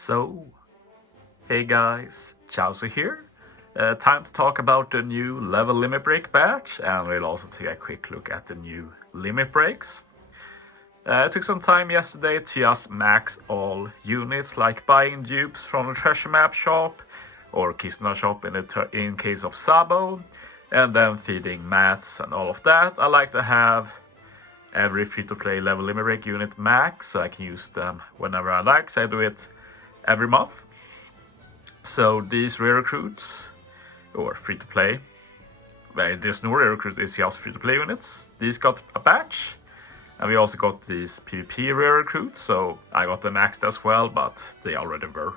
So, hey guys, Chauzu here. Time to talk about the new level limit break batch, and we'll also take a quick look at the new limit breaks. It took some time yesterday to just max all units, like buying dupes from the treasure map shop or Kizuna shop in case of Sabo, and then feeding mats and all of that. I like to have every free-to-play level limit break unit max, so I can use them whenever I like. So I do it every month. So these rare recruits, or free-to-play, there's no rare recruit, it's just free-to-play units. These got a batch, and we also got these PvP rare recruits, so I got them maxed as well, but they already were.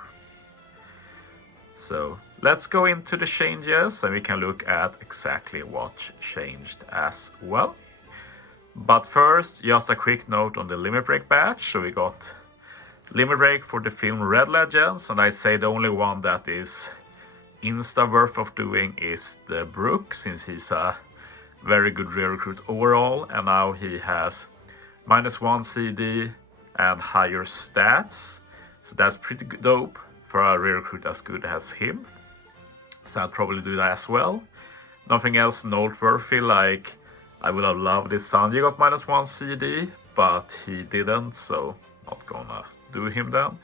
So let's go into the changes, and we can look at exactly what changed as well. But first, just a quick note on the limit break batch. So we got limit break for the film Red Legends, and I say the only one that is insta worth of doing is the Brook, since he's a very good rare recruit overall, and now he has -1 CD and higher stats, so that's pretty dope for a rare recruit as good as him. So I'll probably do that as well. Nothing else noteworthy, like I would have loved if Sanji got -1 CD, but he didn't, so not gonna do him then.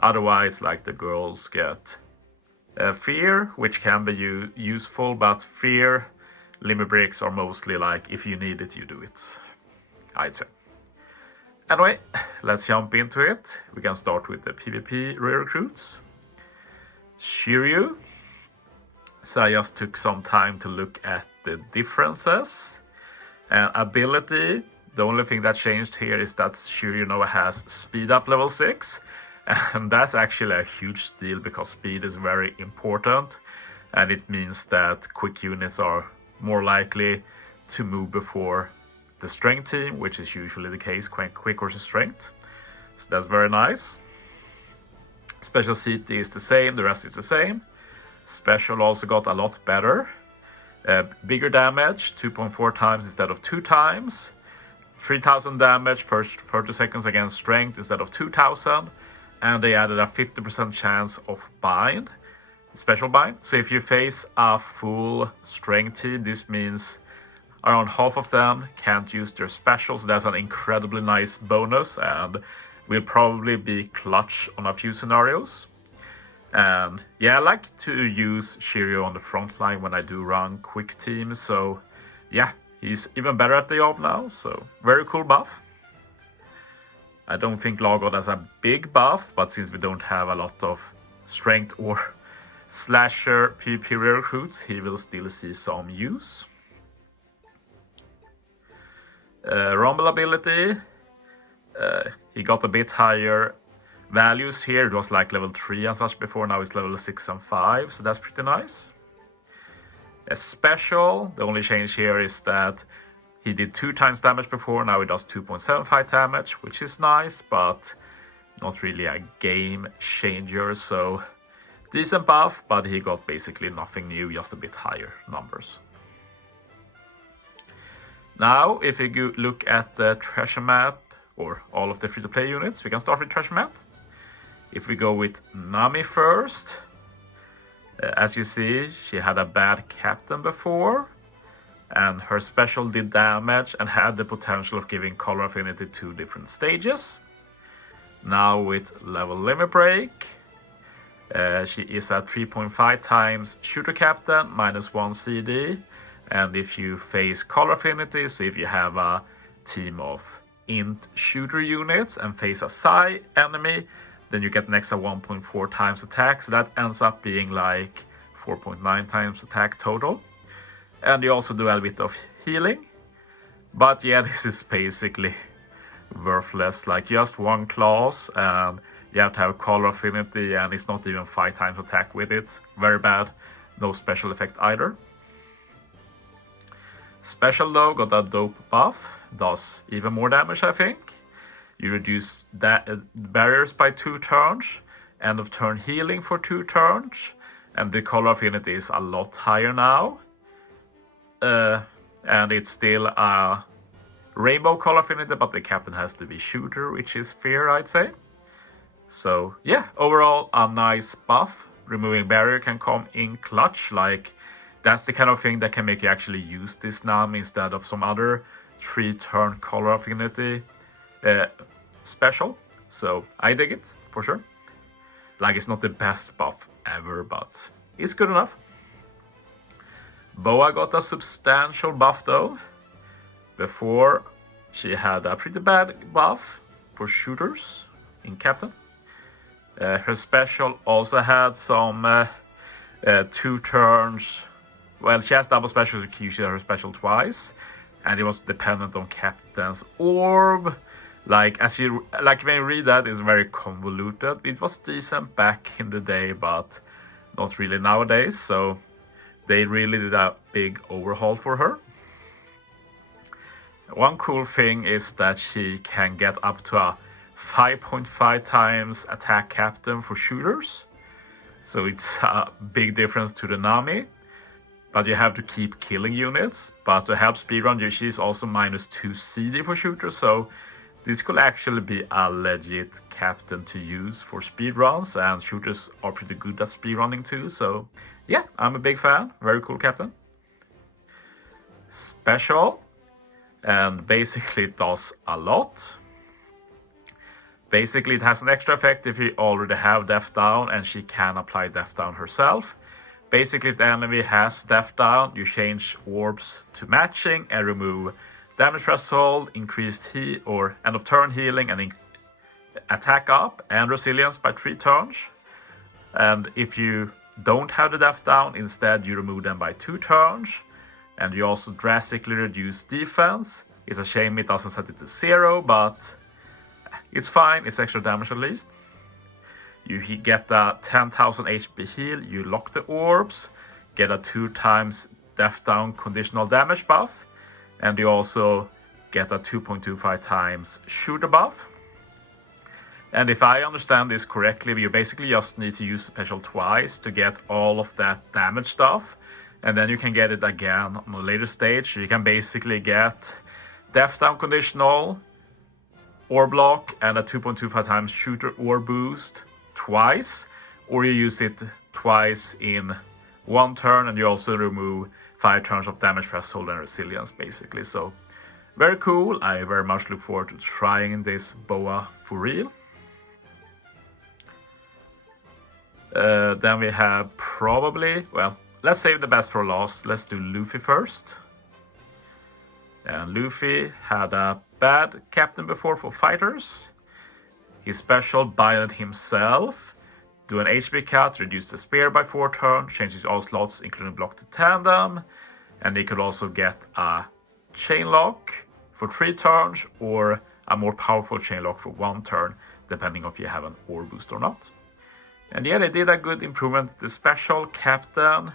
Otherwise, like the girls get fear, which can be useful, but fear limit breaks are mostly like if you need it, you do it, I'd say. Anyway, let's jump into it. We can start with the PvP rare recruits. Shiryu. So I just took some time to look at the differences. And ability, the only thing that changed here is that Shiryu now has speed up level 6. And that's actually a huge deal because speed is very important. And it means that quick units are more likely to move before the strength team, which is usually the case, quick versus strength. So that's very nice. Special CT is the same, the rest is the same. Special also got a lot better. Bigger damage, 2.4 times instead of 2 times. 3000 damage first 30 seconds against strength instead of 2000. And they added a 50% chance of bind, special bind. So if you face a full strength team, this means around half of them can't use their specials. That's an incredibly nice bonus and will probably be clutch on a few scenarios. And yeah, I like to use Shiryu on the front line when I do run quick teams, so yeah, he's even better at the job now, so very cool buff. I don't think Lagod has a big buff, but since we don't have a lot of strength or slasher PvP rare recruits, he will still see some use. Rumble ability, he got a bit higher values here. It was like level 3 and such before, now it's level 6 and 5, so that's pretty nice. A special, the only change here is that he did 2 times damage before, now he does 2.75 damage, which is nice, but not really a game changer, so decent buff, but he got basically nothing new, just a bit higher numbers. Now, if you look at the treasure map, or all of the free-to-play units, we can start with treasure map. If we go with Nami first, as you see, she had a bad captain before, and her special did damage and had the potential of giving color affinity 2 different stages. Now with level limit break, she is at 3.5 times shooter captain, -1 CD, and if you face color affinities, if you have a team of int shooter units and face a psi enemy, then you get an extra 1.4 times attack, so that ends up being like 4.9 times attack total. And you also do a bit of healing, but yeah, this is basically worthless, like just 1 class, and you have to have color affinity, and it's not even 5 times attack with it. Very bad, no special effect either. Special though got a dope buff, does even more damage I think. You reduce barriers by 2 turns, end of turn healing for 2 turns, and the color affinity is a lot higher now. And it's still a rainbow color affinity, but the captain has to be shooter, which is fair, I'd say. So yeah, overall a nice buff. Removing barrier can come in clutch, like that's the kind of thing that can make you actually use this Nami instead of some other 3-turn color affinity special. So I dig it for sure. Like, it's not the best buff ever, but it's good enough. Boa got a substantial buff though. Before, she had a pretty bad buff for shooters in Captain. Her special also had some 2 turns. Well, she has double special, so she used her special twice, and it was dependent on Captain's orb. Like when you read that, it's very convoluted. It was decent back in the day, but not really nowadays. So they really did a big overhaul for her. One cool thing is that she can get up to a 5.5 times attack captain for shooters. So it's a big difference to the Nami. But you have to keep killing units. But to help speedrun, she's also -2 CD for shooters. So this could actually be a legit captain to use for speedruns, and shooters are pretty good at speedrunning too. So yeah, I'm a big fan. Very cool captain. Special, and basically it does a lot. Basically it has an extra effect if you already have Death Down, and she can apply Death Down herself. Basically if the enemy has Death Down, you change orbs to matching and remove damage threshold, increased heal or end of turn healing, and attack up and resilience by 3 turns. And if you don't have the Death Down, instead you remove them by 2 turns. And you also drastically reduce defense. It's a shame it doesn't set it to 0, but it's fine, it's extra damage at least. You get a 10,000 HP heal, you lock the orbs, get a 2 times Death Down conditional damage buff, and you also get a 2.25 times shooter buff. And if I understand this correctly, you basically just need to use special twice to get all of that damage stuff, and then you can get it again on a later stage. You can basically get Death Down conditional, orb lock, and a 2.25 times shooter orb boost twice, or you use it twice in 1 turn, and you also remove 5 turns of damage threshold and resilience basically. So very cool. I very much look forward to trying this Boa for real. Then we have probably, well, let's save the best for last. Let's do Luffy first. And Luffy had a bad captain before for fighters. His special binded himself, do an HP cut, reduce the spear by 4 turns, changes all slots including block to tandem, and he could also get a chain lock for 3 turns or a more powerful chain lock for 1 turn, depending if you have an orb boost or not. And yeah, they did a good improvement. The special captain,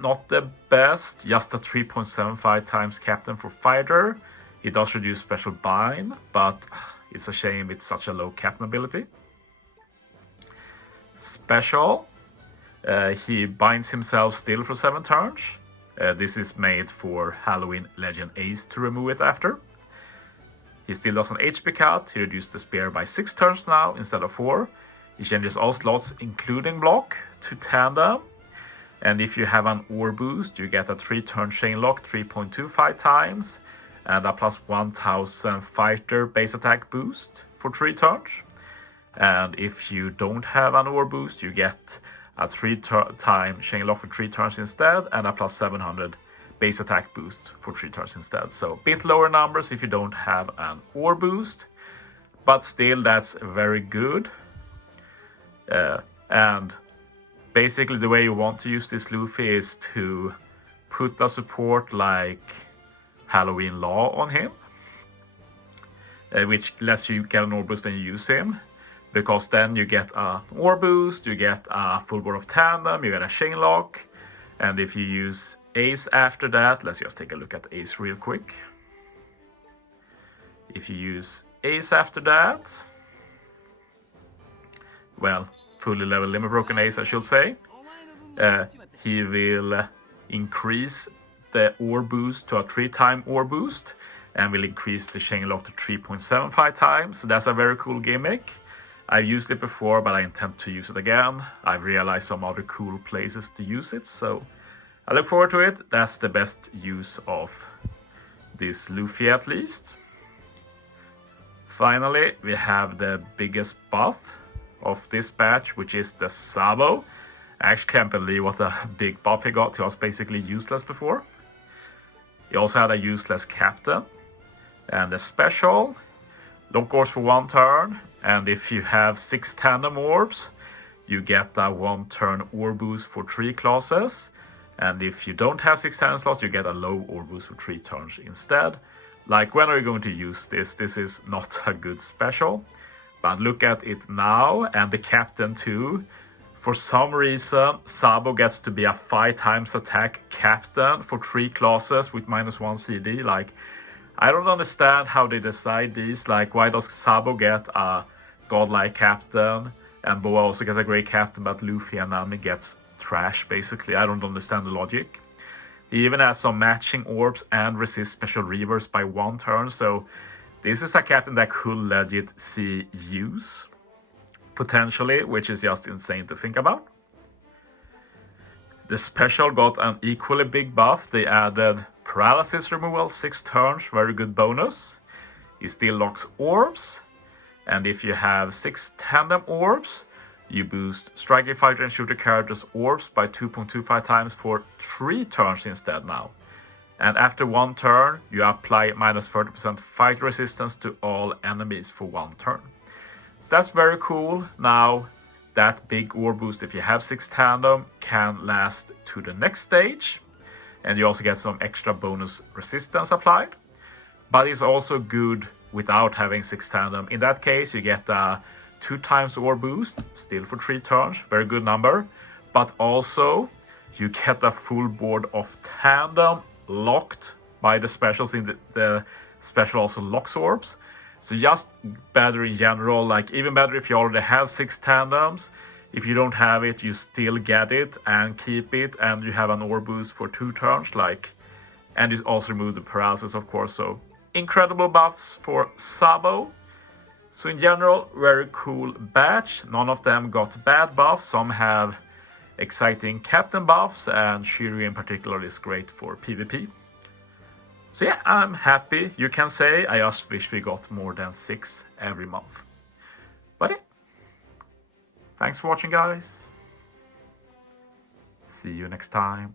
not the best, just a 3.75 times captain for fighter. It does reduce special bind, but it's a shame it's such a low captain ability. Special, he binds himself still for 7 turns. This is made for Halloween Legend Ace to remove it after. He still does an HP cut. He reduced the spear by 6 turns now instead of 4. He changes all slots including block to tandem. And if you have an orb boost, you get a 3-turn chain lock 3.25 times and a plus 1000 fighter base attack boost for 3 turns. And if you don't have an orb boost, you get a 3-time chain lock for 3 turns instead, and a plus 700 base attack boost for 3 turns instead. So a bit lower numbers if you don't have an orb boost, but still that's very good. And basically the way you want to use this Luffy is to put a support like Halloween Law on him, which lets you get an orb boost when you use him, because then you get an orb boost, you get a full board of tandem, you get a chain lock, and if you use Ace after that, let's just take a look at Ace real quick. If you use Ace after that, well, fully level limit broken Ace I should say, he will increase the orb boost to a 3-time orb boost and will increase the chain lock to 3.75 times. So that's a very cool gimmick. I've used it before, but I intend to use it again. I've realized some other cool places to use it, so I look forward to it. That's the best use of this Luffy at least. Finally, we have the biggest buff of this batch, which is the Sabo. I actually can't believe what a big buff he got. He was basically useless before. He also had a useless captain. And the special, lock orbs for 1 turn. And if you have 6 tandem orbs, you get a 1 turn orb boost for 3 classes. And if you don't have 6 tandem slots, you get a low orb boost for 3 turns instead. Like, when are you going to use this? This is not a good special. But look at it now, and the captain too. For some reason, Sabo gets to be a 5 times attack captain for 3 classes with -1 CD. Like, I don't understand how they decide these. Like, why does Sabo get a godlike captain, and Boa also gets a great captain, but Luffy and Nami gets trash, basically? I don't understand the logic. He even has some matching orbs and resist special reverse by 1 turn, so this is a captain that could legit see use, potentially, which is just insane to think about. The special got an equally big buff. They added paralysis removal 6 turns, very good bonus. He still locks orbs, and if you have 6 tandem orbs, you boost striker, fighter, and shooter characters' orbs by 2.25 times for 3 turns instead now. And after 1 turn, you apply -30% fight resistance to all enemies for 1 turn. So that's very cool. Now, that big orb boost, if you have 6 tandem, can last to the next stage. And you also get some extra bonus resistance applied. But it's also good without having 6 tandem. In that case, you get a 2 times orb boost, still for 3 turns, very good number. But also, you get a full board of tandem locked by the specials. In the special also locks orbs. So just better in general, like even better if you already have 6 tandems. If you don't have it, you still get it and keep it, and you have an orb boost for 2 turns, like, and you also remove the paralysis, of course. So incredible buffs for Sabo. So in general, very cool batch. None of them got bad buffs. Some have exciting captain buffs, and Shiryu in particular is great for PvP. So yeah, I'm happy, you can say. I just wish we got more than 6 every month. But yeah, thanks for watching, guys. See you next time.